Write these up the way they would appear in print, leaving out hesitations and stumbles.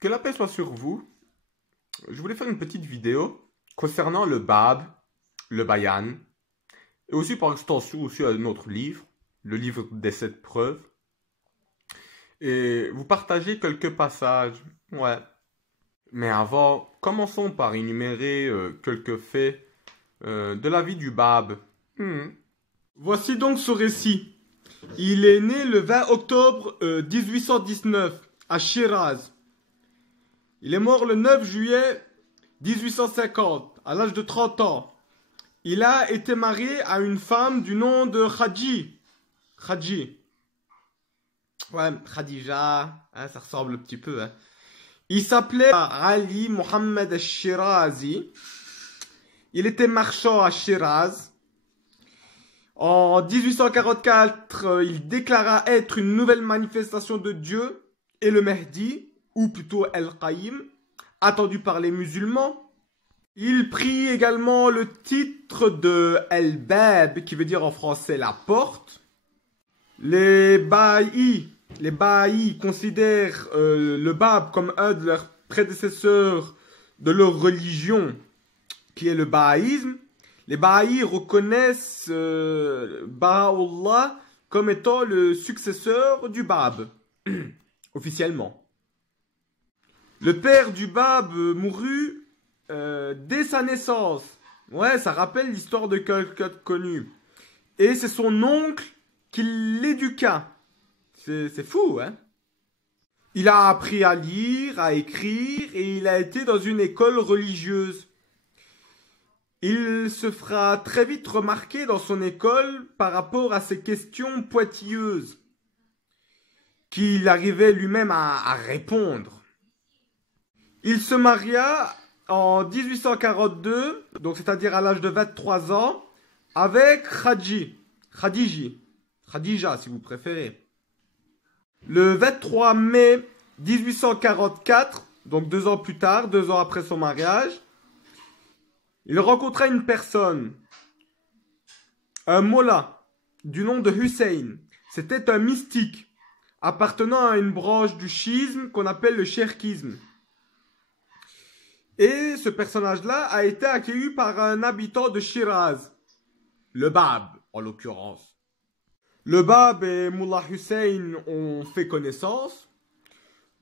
Que la paix soit sur vous. Je voulais faire une petite vidéo concernant le Bab, le Bayan, et aussi par extension aussi un autre livre, le livre des 7 preuves. Et vous partager quelques passages. Ouais. Mais avant, commençons par énumérer quelques faits de la vie du Bab. Voici donc ce récit. Il est né le 20 octobre 1819 à Shiraz. Il est mort le 9 juillet 1850 à l'âge de 30 ans. Il a été marié à une femme du nom de Khadji. Ouais, Khadija, hein, ça ressemble un petit peu. Hein. Il s'appelait Ali Mohammed al-Shirazi. Il était marchand à Shiraz. En 1844, il déclara être une nouvelle manifestation de Dieu et le Mahdi, ou plutôt El-Qaïm, attendu par les musulmans. Il prit également le titre de El-Bab, qui veut dire en français la porte. Les Baha'i considèrent le Bab comme un de leurs prédécesseurs de leur religion, qui est le bahaïsme. Les Baha'i reconnaissent Baha'u'llah comme étant le successeur du Bab, officiellement. Le père du Bab mourut dès sa naissance. Ouais, ça rappelle l'histoire de quelqu'un de connu. Et c'est son oncle qui l'éduqua. C'est fou, hein? Il a appris à lire, à écrire, et il a été dans une école religieuse. Il se fera très vite remarquer dans son école par rapport à ses questions pointilleuses qu'il arrivait lui-même à répondre. Il se maria en 1842, donc c'est-à-dire à l'âge de 23 ans, avec Khadija si vous préférez. Le 23 mai 1844, donc 2 ans plus tard, 2 ans après son mariage, il rencontra une personne, un mollah, du nom de Hussein. C'était un mystique, appartenant à une branche du chiisme qu'on appelle le cherkisme. Et ce personnage-là a été accueilli par un habitant de Shiraz, le Bab en l'occurrence. Le Bab et Mullah Hussein ont fait connaissance.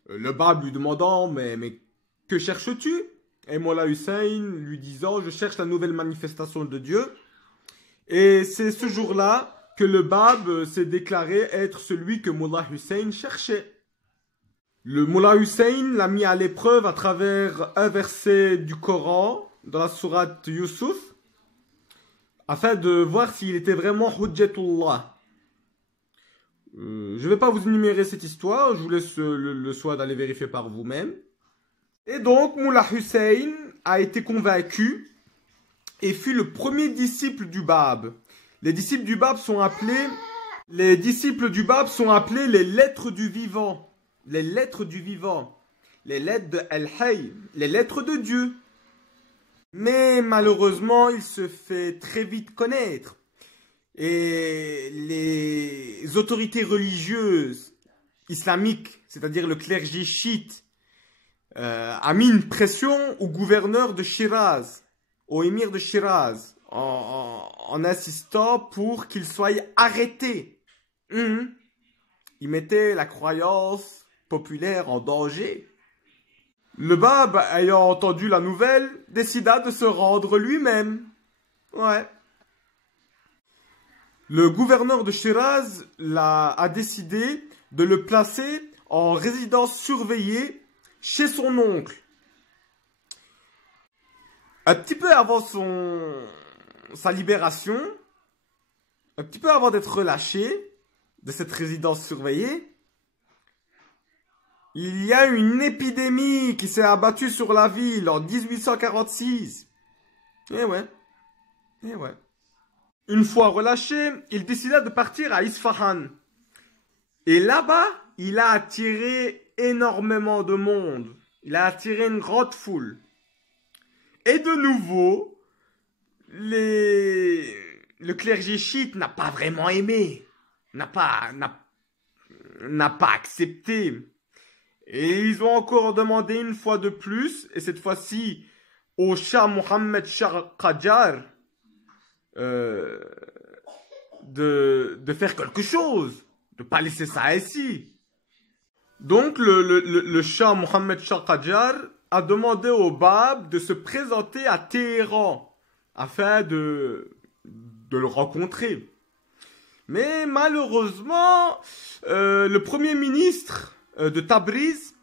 Le Bab lui demandant mais que cherches-tu? Et Mullah Hussein lui disant je cherche la nouvelle manifestation de Dieu. Et c'est ce jour-là que le Bab s'est déclaré être celui que Mullah Hussein cherchait. Le Mullah Hussein l'a mis à l'épreuve à travers un verset du Coran dans la sourate Yusuf afin de voir s'il était vraiment Hujjatullah. Je ne vais pas vous énumérer cette histoire, je vous laisse le soin d'aller vérifier par vous-même. Et donc, Mullah Hussein a été convaincu et fut le premier disciple du Bab. Les disciples du Bab sont appelés les lettres du vivant. Les lettres du vivant. Les lettres de El-Hay. Les lettres de Dieu. Mais malheureusement, il se fait très vite connaître. Et les autorités religieuses islamiques, c'est-à-dire le clergé chiite, a mis une pression au gouverneur de Shiraz, au émir de Shiraz, en insistant pour qu'il soit arrêté. Il mettait la croyance populaire en danger. Le Bab, ayant entendu la nouvelle, décida de se rendre lui-même. Ouais. Le gouverneur de Shiraz a décidé de le placer en résidence surveillée chez son oncle. Un petit peu avant sa libération, un petit peu avant d'être relâché de cette résidence surveillée, il y a une épidémie qui s'est abattue sur la ville en 1846. Eh ouais. Une fois relâché, il décida de partir à Isfahan. Et là-bas, il a attiré énormément de monde. Il a attiré une grande foule. Et de nouveau, le clergé chiite n'a pas vraiment aimé. N'a pas accepté. Et ils ont encore demandé une fois de plus, et cette fois-ci au Shah Mohammed Shah Qajar, de faire quelque chose, de ne pas laisser ça ainsi. Donc le Shah Mohammed Shah Qajar a demandé au Bab de se présenter à Téhéran afin de le rencontrer. Mais malheureusement, le premier ministre de Tabriz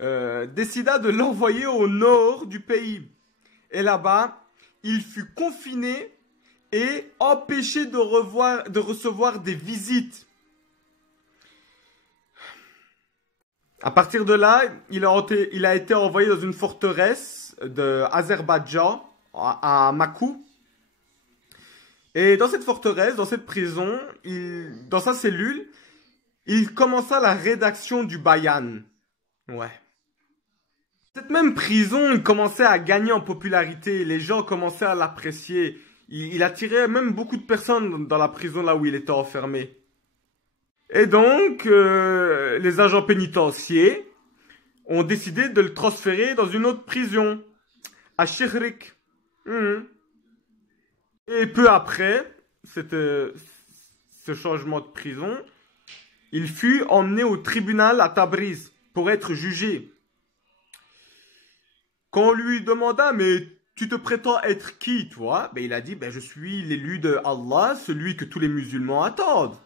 décida de l'envoyer au nord du pays. Et là-bas, il fut confiné et empêché de recevoir des visites. À partir de là, il a été envoyé dans une forteresse de Azerbaïdjan, à Makou. Et dans cette forteresse, dans cette prison, dans sa cellule, il commença la rédaction du Bayan. Ouais. Cette même prison, il commençait à gagner en popularité. Les gens commençaient à l'apprécier. Il attirait même beaucoup de personnes dans la prison là où il était enfermé. Et donc, les agents pénitentiaires ont décidé de le transférer dans une autre prison, à Chehrik. Et peu après, ce changement de prison, il fut emmené au tribunal à Tabriz pour être jugé. Quand on lui demanda, mais tu te prétends être qui, toi? Ben, il a dit, ben, je suis l'élu de Allah, celui que tous les musulmans attendent.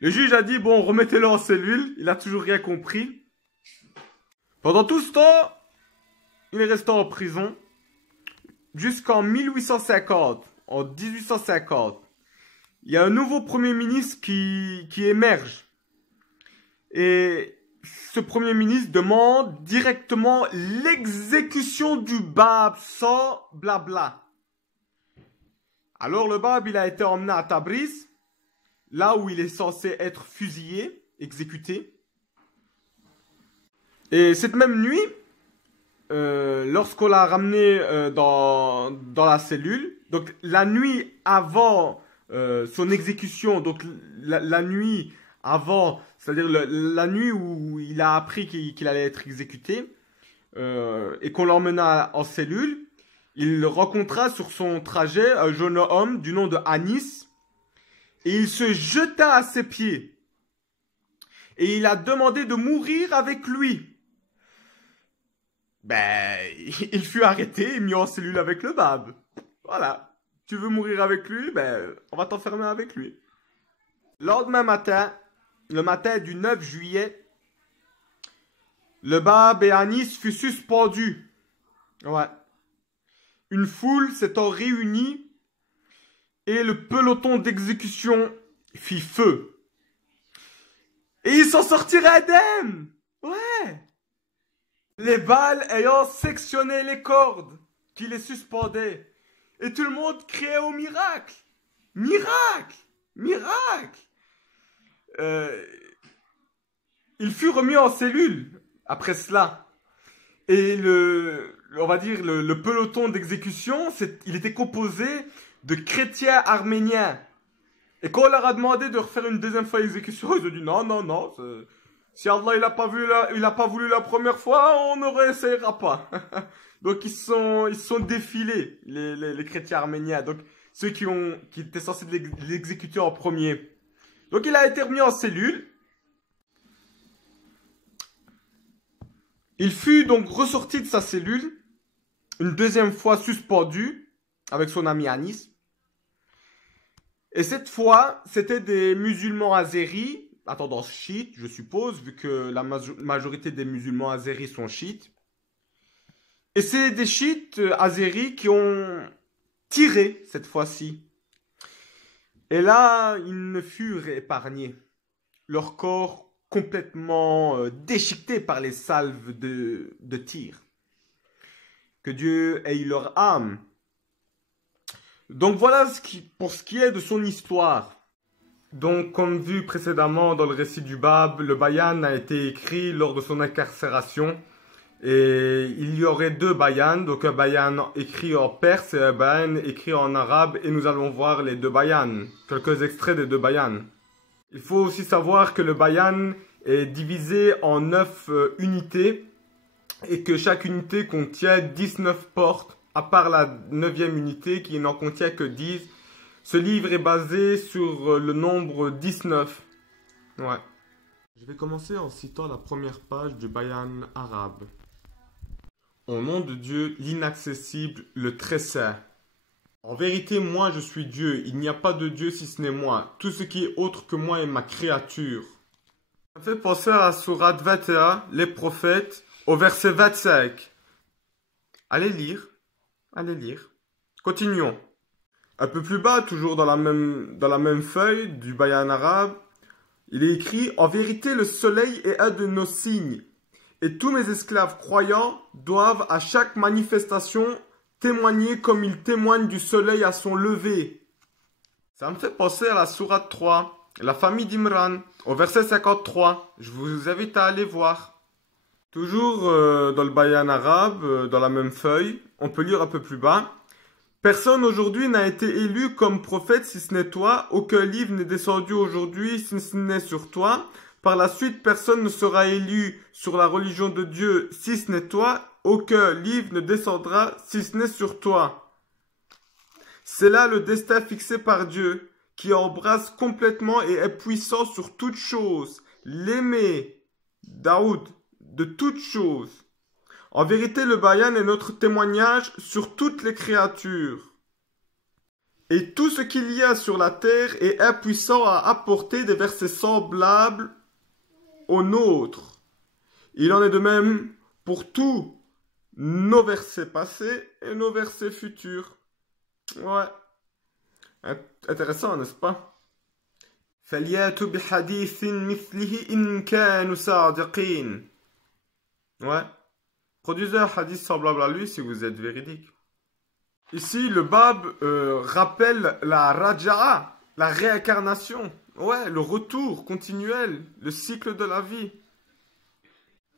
Le juge a dit, bon, remettez-le en cellule, il a toujours rien compris. Pendant tout ce temps, il est resté en prison jusqu'en 1850, en 1850. Il y a un nouveau premier ministre qui émerge. Et ce premier ministre demande directement l'exécution du Bab sans blabla. Alors le Bab, il a été emmené à Tabriz, là où il est censé être fusillé, exécuté. Et cette même nuit, lorsqu'on l'a ramené dans la cellule, donc la nuit avant son exécution, donc la nuit avant, c'est-à-dire la nuit où il a appris qu'il allait être exécuté, et qu'on l'emmena en cellule, il rencontra sur son trajet un jeune homme du nom de Anis, et il se jeta à ses pieds. Et il a demandé de mourir avec lui. Ben, il fut arrêté et mis en cellule avec le Bab. Voilà. Tu veux mourir avec lui? Ben, on va t'enfermer avec lui. Le lendemain matin, le matin du 9 juillet, le Bab et Anis furent suspendus. Ouais. Une foule s'étant réunie et le peloton d'exécution fit feu. Et ils s'en sortirent indemnes. Ouais. Les balles ayant sectionné les cordes qui les suspendaient. Et tout le monde criait au miracle. Miracle! Miracle! Il fut remis en cellule après cela. Et on va dire, le peloton d'exécution, il était composé de chrétiens arméniens. Et quand on leur a demandé de refaire une deuxième fois l'exécution, ils ont dit non, non, non. Si Allah il a pas voulu la première fois, on ne réessayera pas. Donc ils sont défilés, les chrétiens arméniens. Donc ceux qui étaient censés l'exécuter en premier. Donc il a été remis en cellule. Il fut donc ressorti de sa cellule, une deuxième fois suspendu, avec son ami Anis. Et cette fois, c'était des musulmans azéris, à tendance chiite, je suppose, vu que la majorité des musulmans azéris sont chiites. Et c'est des chiites azéris qui ont tiré cette fois-ci. Et là, ils ne furent épargnés. Leur corps complètement déchiqueté par les salves de tir. Que Dieu ait leur âme. Donc voilà pour ce qui est de son histoire. Donc comme vu précédemment dans le récit du Bab, le Bayan a été écrit lors de son incarcération. Et il y aurait deux Bayans, donc un Bayan écrit en perse et un Bayan écrit en arabe. Et nous allons voir les deux Bayans, quelques extraits des deux Bayans. Il faut aussi savoir que le Bayan est divisé en 9 unités et que chaque unité contient 19 portes, à part la 9e unité qui n'en contient que 10. Ce livre est basé sur le nombre 19. Ouais. Je vais commencer en citant la première page du Bayan arabe. Au nom de Dieu, l'inaccessible, le très saint. En vérité, moi je suis Dieu, il n'y a pas de Dieu si ce n'est moi. Tout ce qui est autre que moi est ma créature. Ça me fait penser à la sourate 21, les prophètes, au verset 25. Allez lire. Allez lire. Continuons. Un peu plus bas, toujours dans la même feuille du Bayan arabe, il est écrit « En vérité, le soleil est un de nos signes, et tous mes esclaves croyants doivent à chaque manifestation témoigner comme ils témoignent du soleil à son lever. » Ça me fait penser à la sourate 3, la famille d'Imran, au verset 53. Je vous invite à aller voir. Toujours dans le Bayan arabe, dans la même feuille, on peut lire un peu plus bas. Personne aujourd'hui n'a été élu comme prophète si ce n'est toi. Aucun livre n'est descendu aujourd'hui si ce n'est sur toi. Par la suite, personne ne sera élu sur la religion de Dieu si ce n'est toi. Aucun livre ne descendra si ce n'est sur toi. C'est là le destin fixé par Dieu, qui embrasse complètement et est puissant sur toute chose. L'aimer, Daoud, de toute chose. En vérité, le Bayan est notre témoignage sur toutes les créatures. Et tout ce qu'il y a sur la terre est impuissant à apporter des versets semblables aux nôtres. Il en est de même pour tous nos versets passés et nos versets futurs. Ouais. Intéressant, n'est-ce pas? فَلْيَأْتُوا بِحَدِيثٍ مِثْلِهِ إِنْ كَانُوا صَادِقِينَ. Ouais. Produisez un hadith semblable à lui si vous êtes véridique. Ici, le Bab rappelle la Raja'a, la réincarnation. Ouais, le retour continuel, le cycle de la vie.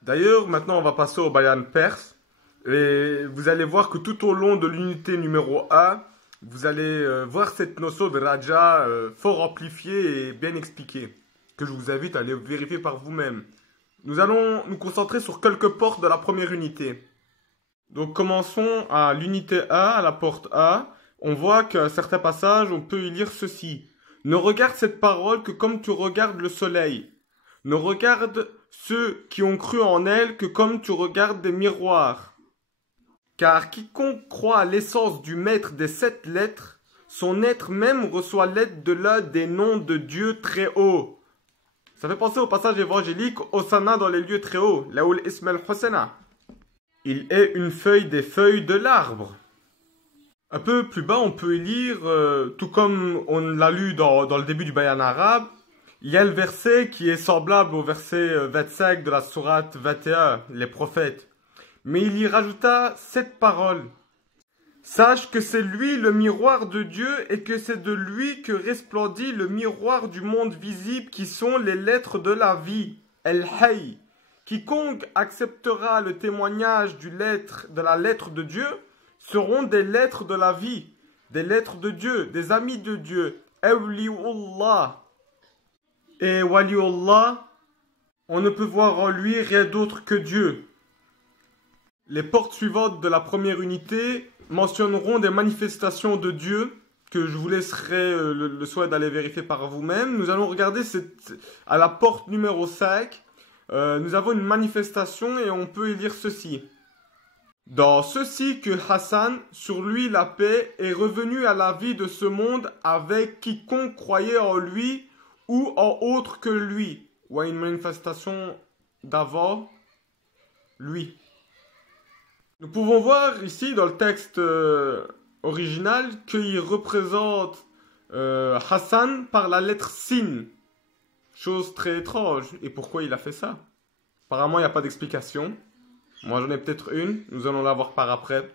D'ailleurs, maintenant, on va passer au Bayan perse. Et vous allez voir que tout au long de l'unité numéro 1, vous allez voir cette notion de Raja fort amplifiée et bien expliquée, que je vous invite à aller vérifier par vous-même. Nous allons nous concentrer sur quelques portes de la première unité. Donc commençons à l'unité A, à la porte A. On voit qu'à certains passages, on peut y lire ceci. Ne regarde cette parole que comme tu regardes le soleil. Ne regarde ceux qui ont cru en elle que comme tu regardes des miroirs. Car quiconque croit à l'essence du maître des 7 lettres, son être même reçoit l'aide de l'un des noms de Dieu très haut. Ça fait penser au passage évangélique Hosanna dans les lieux très hauts, Laoul Ismail Hosana. Il est une feuille des feuilles de l'arbre. Un peu plus bas, on peut y lire, tout comme on l'a lu dans le début du Bayan arabe, il y a le verset qui est semblable au verset 25 de la sourate 21, les prophètes. Mais il y rajouta cette parole. Sache que c'est lui le miroir de Dieu et que c'est de lui que resplendit le miroir du monde visible qui sont les lettres de la vie, El-Hay. Quiconque acceptera le témoignage de la lettre de Dieu seront des lettres de la vie, des lettres de Dieu, des amis de Dieu, Awliullah. Et Waliullah, on ne peut voir en lui rien d'autre que Dieu. Les portes suivantes de la première unité mentionneront des manifestations de Dieu que je vous laisserai le soin d'aller vérifier par vous-même. Nous allons regarder à la porte numéro 5. Nous avons une manifestation et on peut y lire ceci. Dans ceci que Hassan, sur lui la paix, est revenu à la vie de ce monde avec quiconque croyait en lui ou en autre que lui. Ou une manifestation d'avant, lui. Nous pouvons voir ici dans le texte original qu'il représente Hassan par la lettre Sin. Chose très étrange. Et pourquoi il a fait ça? Apparemment, il n'y a pas d'explication. Moi, j'en ai peut-être une. Nous allons la voir par après.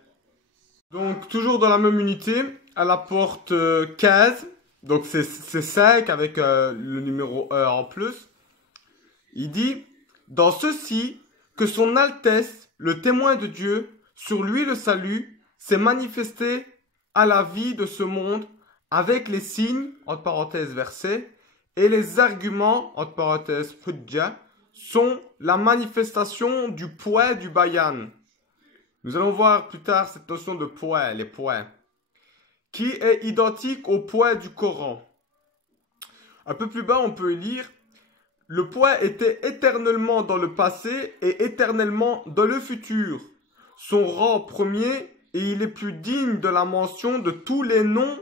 Donc, toujours dans la même unité, à la porte 15. Donc, c'est 5 avec le numéro 1 en plus. Il dit, dans ceci, que son Altesse, le témoin de Dieu, sur lui le salut, s'est manifesté à la vie de ce monde avec les signes, entre parenthèses versets, et les arguments, entre parenthèses hujja, sont la manifestation du poète du bayan. Nous allons voir plus tard cette notion de poète, les poètes, qui est identique au poète du Coran. Un peu plus bas, on peut lire « Le poète était éternellement dans le passé et éternellement dans le futur. Son rang premier et il est plus digne de la mention de tous les noms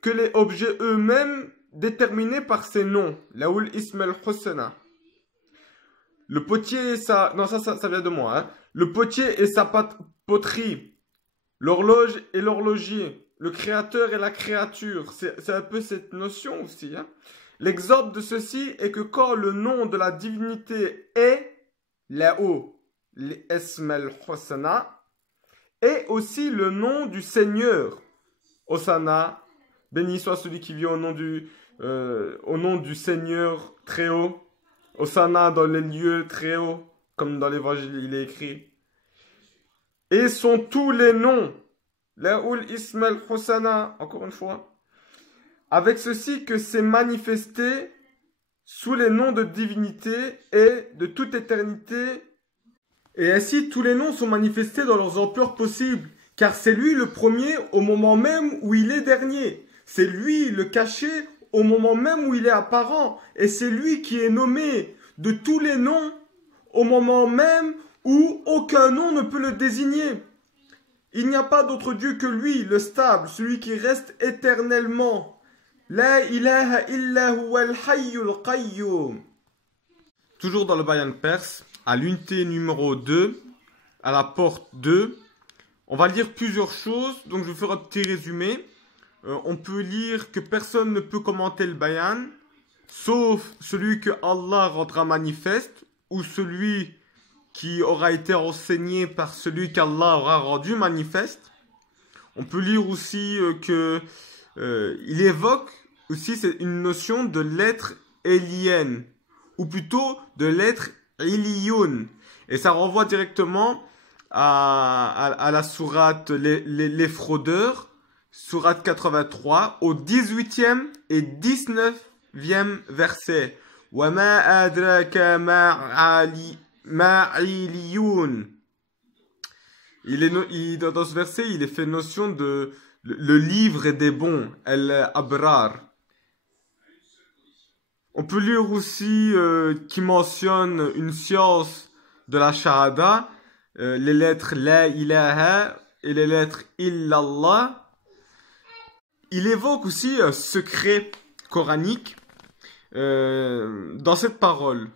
que les objets eux-mêmes déterminés par ces noms. Laoul Ism al-Husna. Le potier et sa... Non, ça vient de moi. Hein. Le potier et sa poterie. L'horloge et l'horloger. Le créateur et la créature. C'est un peu cette notion aussi. Hein. L'exemple de ceci est que quand le nom de la divinité est là-haut, l'Ism al-Husna, et aussi le nom du Seigneur. Hosanna, béni soit celui qui vient au nom du Seigneur très haut. Hosanna dans les lieux très hauts, comme dans l'évangile il est écrit. Et sont tous les noms. Laoul Ism al-Husna, encore une fois. Avec ceci que c'est manifesté sous les noms de divinité et de toute éternité. Et ainsi, tous les noms sont manifestés dans leurs ampleurs possibles, car c'est lui le premier au moment même où il est dernier. C'est lui le caché au moment même où il est apparent. Et c'est lui qui est nommé de tous les noms au moment même où aucun nom ne peut le désigner. Il n'y a pas d'autre Dieu que lui, le stable, celui qui reste éternellement. La ilaha illa huwa al-hayyul qayyum. Toujours dans le bayan perse, à l'unité numéro 2, à la porte 2, on va lire plusieurs choses, donc je vais faire un petit résumé. On peut lire que personne ne peut commenter le bayan, sauf celui que Allah rendra manifeste, ou celui qui aura été enseigné par celui qu'Allah aura rendu manifeste. On peut lire aussi il évoque aussi une notion de lettre élienne, ou plutôt de lettre Iliyun. Et ça renvoie directement à la sourate les fraudeurs, sourate 83, au 18e et 19e verset. Wa ma adraka ma Iliyun. Dans ce verset, il est fait notion de le livre des bons, al-abrar. On peut lire aussi qui mentionne une science de la shahada, les lettres la ilaha et les lettres illallah. Il évoque aussi un secret coranique dans cette parole.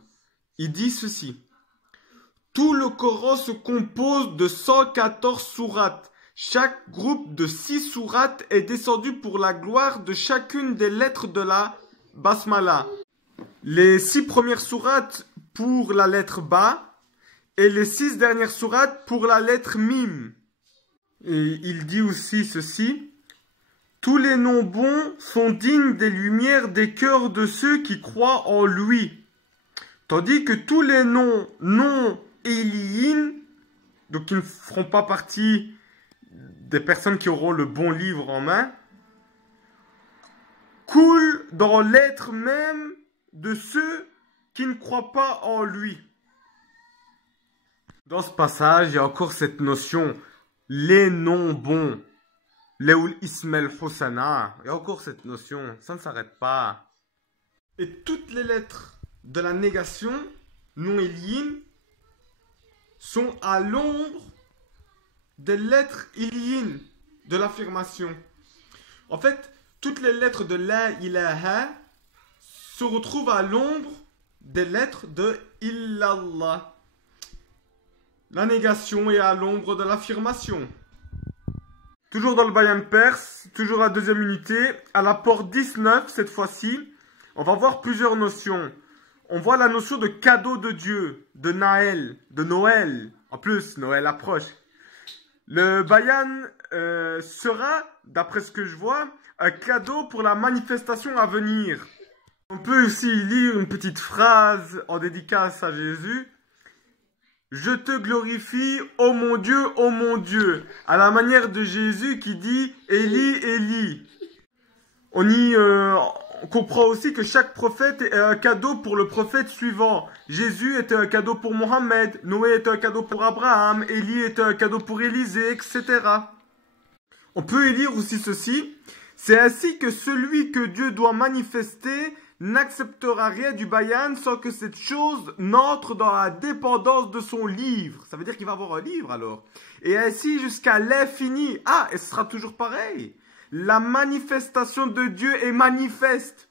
Il dit ceci. Tout le Coran se compose de 114 sourates. Chaque groupe de 6 sourates est descendu pour la gloire de chacune des lettres de la basmala. Les 6 premières sourates pour la lettre Ba et les 6 dernières sourates pour la lettre Mim. Et il dit aussi ceci. Tous les noms bons sont dignes des lumières des cœurs de ceux qui croient en lui. Tandis que tous les noms non éliyin, donc qui ne feront pas partie des personnes qui auront le bon livre en main, coulent dans l'être même de ceux qui ne croient pas en lui. Dans ce passage, il y a encore cette notion, les noms bons, Laoul Ism al-Husna, il y a encore cette notion, ça ne s'arrête pas. Et toutes les lettres de la négation, non éliyin, sont à l'ombre des lettres iliyin de l'affirmation. En fait, toutes les lettres de la ilaha se retrouvent à l'ombre des lettres de illallah. La négation est à l'ombre de l'affirmation. Toujours dans le bayan perse, toujours à deuxième unité, à la porte 19 cette fois-ci, on va voir plusieurs notions. On voit la notion de cadeau de Dieu, de Naël, de Noël. En plus, Noël approche. Le bayan sera, d'après ce que je vois, un cadeau pour la manifestation à venir. On peut aussi lire une petite phrase en dédicace à Jésus. « Je te glorifie, ô mon Dieu », à la manière de Jésus qui dit « Élie, Élie ». On on comprend aussi que chaque prophète est un cadeau pour le prophète suivant. Jésus était un cadeau pour Mohammed, Noé était un cadeau pour Abraham, Élie était un cadeau pour Élisée, etc. On peut y lire aussi ceci. C'est ainsi que celui que Dieu doit manifester n'acceptera rien du bayan sans que cette chose n'entre dans la dépendance de son livre. Ça veut dire qu'il va avoir un livre alors. Et ainsi jusqu'à l'infini. Ah, et ce sera toujours pareil. La manifestation de Dieu est manifeste.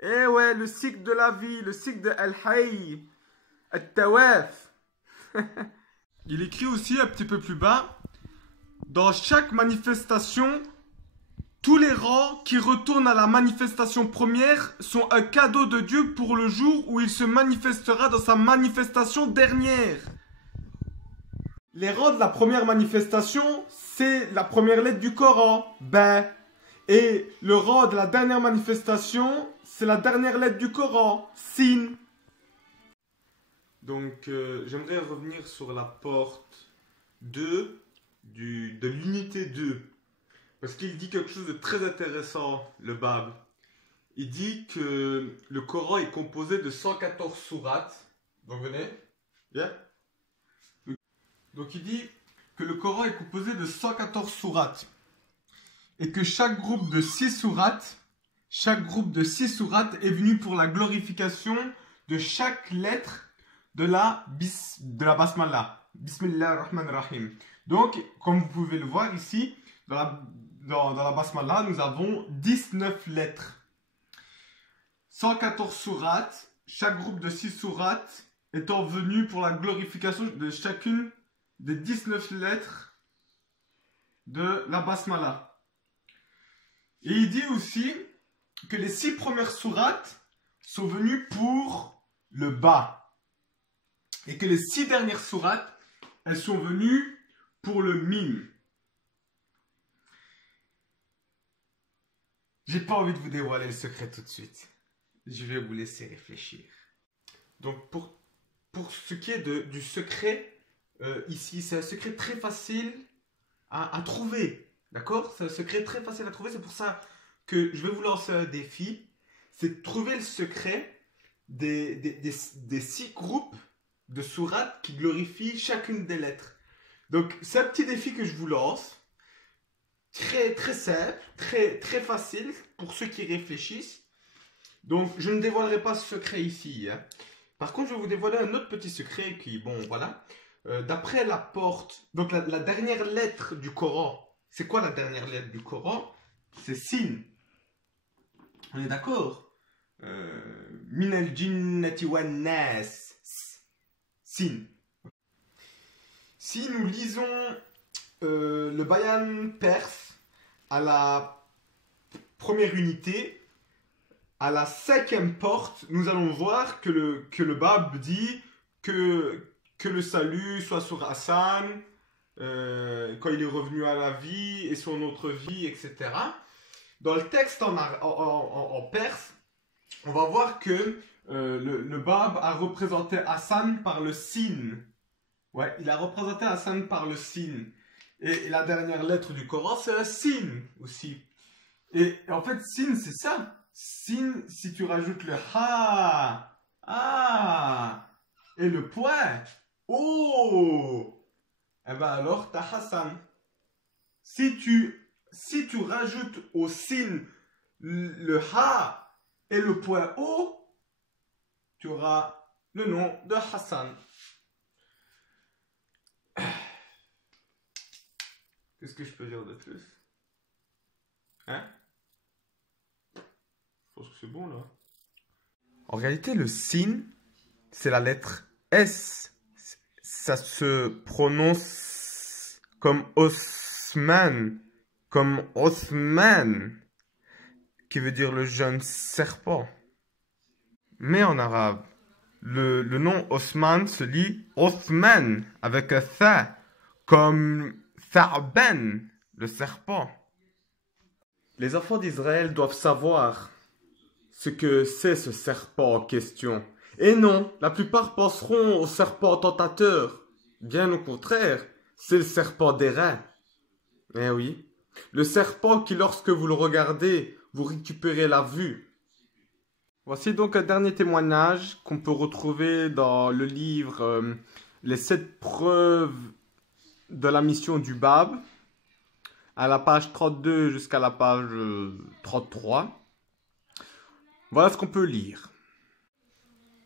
Eh ouais, le cycle de la vie, le cycle de Al-Hayy, Al-Tawaf. Il écrit aussi un petit peu plus bas, dans chaque manifestation, tous les rangs qui retournent à la manifestation première sont un cadeau de Dieu pour le jour où il se manifestera dans sa manifestation dernière. Les rangs de la première manifestation, c'est la première lettre du Coran, ben. Et le rang de la dernière manifestation, c'est la dernière lettre du Coran, sin. Donc, j'aimerais revenir sur la porte 2 de l'unité 2. Parce qu'il dit quelque chose de très intéressant, le Bab. Il dit que le Coran est composé de 114 sourates. Donc, venez. Yeah. Donc, il dit que le Coran est composé de 114 sourates. Et que chaque groupe de 6 sourates est venu pour la glorification de chaque lettre de la Basmala. Bismillah ar-Rahman ar-Rahim. Donc, comme vous pouvez le voir ici, dans la Basmala, nous avons 19 lettres. 114 sourates, chaque groupe de 6 sourates étant venu pour la glorification de chacune des 19 lettres de la Basmala. Et il dit aussi que les 6 premières sourates sont venues pour le bas. Et que les 6 dernières sourates, elles sont venues pour le mim. J'ai pas envie de vous dévoiler le secret tout de suite. Je vais vous laisser réfléchir. Donc pour ce qui est du secret, ici, c'est un secret très facile à trouver. D'accord? C'est un secret très facile à trouver. C'est pour ça que je vais vous lancer un défi. C'est de trouver le secret des 6 groupes de sourates qui glorifient chacune des lettres. Donc, c'est un petit défi que je vous lance. Très, très simple, très, très facile pour ceux qui réfléchissent. Donc, je ne dévoilerai pas ce secret ici. Hein. Par contre, je vais vous dévoiler un autre petit secret qui, bon, voilà. D'après la porte, donc la dernière lettre du Coran. C'est quoi la dernière lettre du Coran? C'est sin. On est d'accord? Min al-jinnati wan nas. Sin. Si nous lisons le bayan perse à la première unité, à la 5e porte, nous allons voir que le Bab dit que le salut soit sur Hassan, quand il est revenu à la vie et son autre vie, etc. Dans le texte en perse, on va voir que le Bab a représenté Hassan par le sin. Ouais, il a représenté Hassan par le sin. Et la dernière lettre du Coran, c'est un sin aussi. Et en fait, sin, c'est ça. Sin, si tu rajoutes le ha, ah, et le point, oh, eh ben alors, t'as Hassan. Si tu rajoutes au sin le ha et le point O, tu auras le nom de Hassan. Qu'est-ce que je peux dire de plus? Hein? Je pense que c'est bon là. En réalité, le sin, c'est la lettre S. Ça se prononce comme Osman, qui veut dire le jeune serpent. Mais en arabe, le nom Osman se lit Osman avec un tha, comme Tha'ban, le serpent. Les enfants d'Israël doivent savoir ce que c'est ce serpent en question. Et non, la plupart penseront au serpent tentateur. Bien au contraire, c'est le serpent d'airain. Eh oui, le serpent qui, lorsque vous le regardez, vous récupérez la vue. Voici donc un dernier témoignage qu'on peut retrouver dans le livre Les 7 preuves de la mission du Bab, à la page 32 jusqu'à la page 33. Voilà ce qu'on peut lire.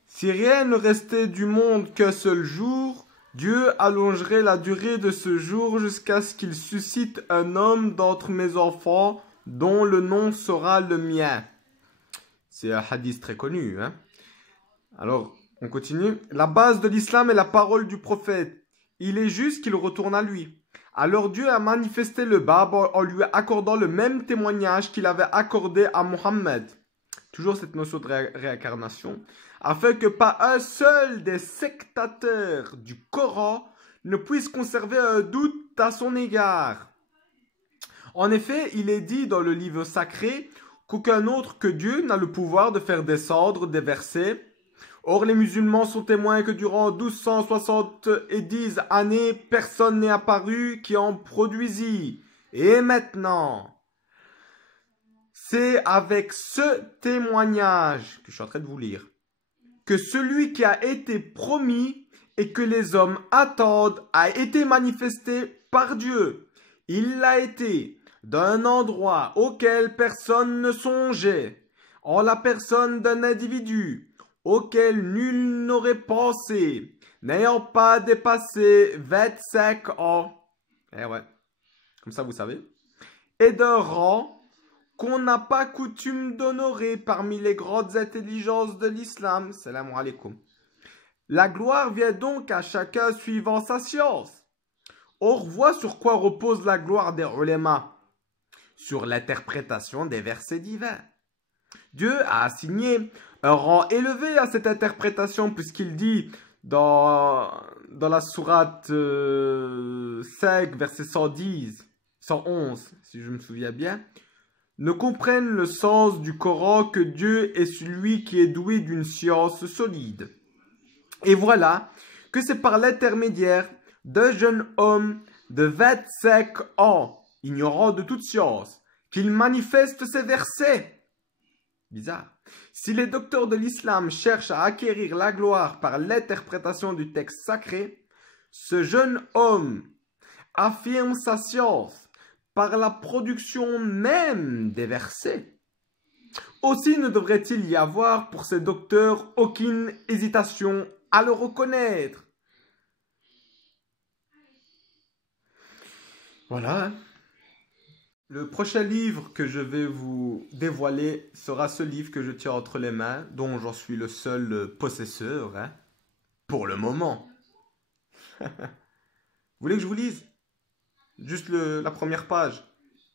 Si rien ne restait du monde qu'un seul jour, Dieu allongerait la durée de ce jour jusqu'à ce qu'il suscite un homme d'entre mes enfants dont le nom sera le mien. C'est un hadith très connu. Hein? Alors, on continue. La base de l'islam est la parole du prophète. Il est juste qu'il retourne à lui. Alors Dieu a manifesté le Bab en lui accordant le même témoignage qu'il avait accordé à Mohammed. Toujours cette notion de réincarnation. Afin que pas un seul des sectateurs du Coran ne puisse conserver un doute à son égard. En effet, il est dit dans le livre sacré qu'aucun autre que Dieu n'a le pouvoir de faire descendre des versets. Or, les musulmans sont témoins que durant 1270 années, personne n'est apparu qui en produisit. Et maintenant, c'est avec ce témoignage que je suis en train de vous lire, que celui qui a été promis et que les hommes attendent a été manifesté par Dieu. Il l'a été d'un endroit auquel personne ne songeait, en la personne d'un individu auquel nul n'aurait pensé, n'ayant pas dépassé 25 ans. Eh ouais, comme ça vous savez. Et d'un rang qu'on n'a pas coutume d'honorer parmi les grandes intelligences de l'islam. Salam alaikum. La gloire vient donc à chacun suivant sa science. Or, vois sur quoi repose la gloire des ulémas. Sur l'interprétation des versets divins. Dieu a assigné un rang élevé à cette interprétation puisqu'il dit dans la sourate 5, verset 110, 111, si je me souviens bien, ne comprennent le sens du Coran que Dieu est celui qui est doué d'une science solide. Et voilà que c'est par l'intermédiaire d'un jeune homme de 25 ans, ignorant de toute science, qu'il manifeste ces versets. Bizarre. Si les docteurs de l'islam cherchent à acquérir la gloire par l'interprétation du texte sacré, ce jeune homme affirme sa science par la production même des versets. Aussi ne devrait-il y avoir pour ces docteurs aucune hésitation à le reconnaître. Voilà. Le prochain livre que je vais vous dévoiler sera ce livre que je tiens entre les mains, dont j'en suis le seul possesseur, hein, pour le moment. Vous voulez que je vous lise? Juste la première page.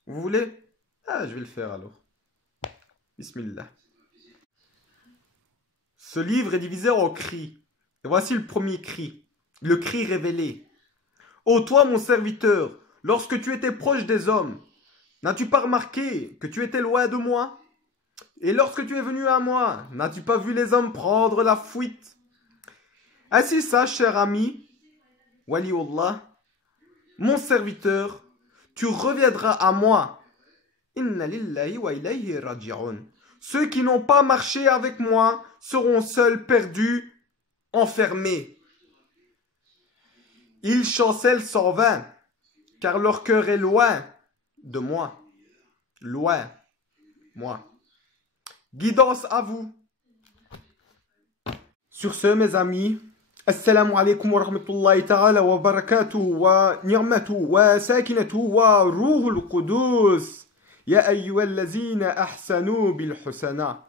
Vous voulez? Ah, je vais le faire alors. Bismillah. Ce livre est divisé en cris. Et voici le premier cri. Le cri révélé. Ô toi, mon serviteur, lorsque tu étais proche des hommes, n'as-tu pas remarqué que tu étais loin de moi? Et lorsque tu es venu à moi, n'as-tu pas vu les hommes prendre la fuite? Ainsi sache, cher ami, Waliullah, mon serviteur, tu reviendras à moi. Inna lillahi wa ilayhi raji'un. Ceux qui n'ont pas marché avec moi seront seuls perdus, enfermés. Ils chancellent sans vain, car leur cœur est loin de moi. Loin, moi. Guidance à vous. Sur ce, mes amis, Assalamu alaikum wa rahmatullahi ta'ala wa barakatuh wa ni'matuh wa sakinatuh wa ruhul qudus. Ya ayyuhallazina ahsanu bil husana.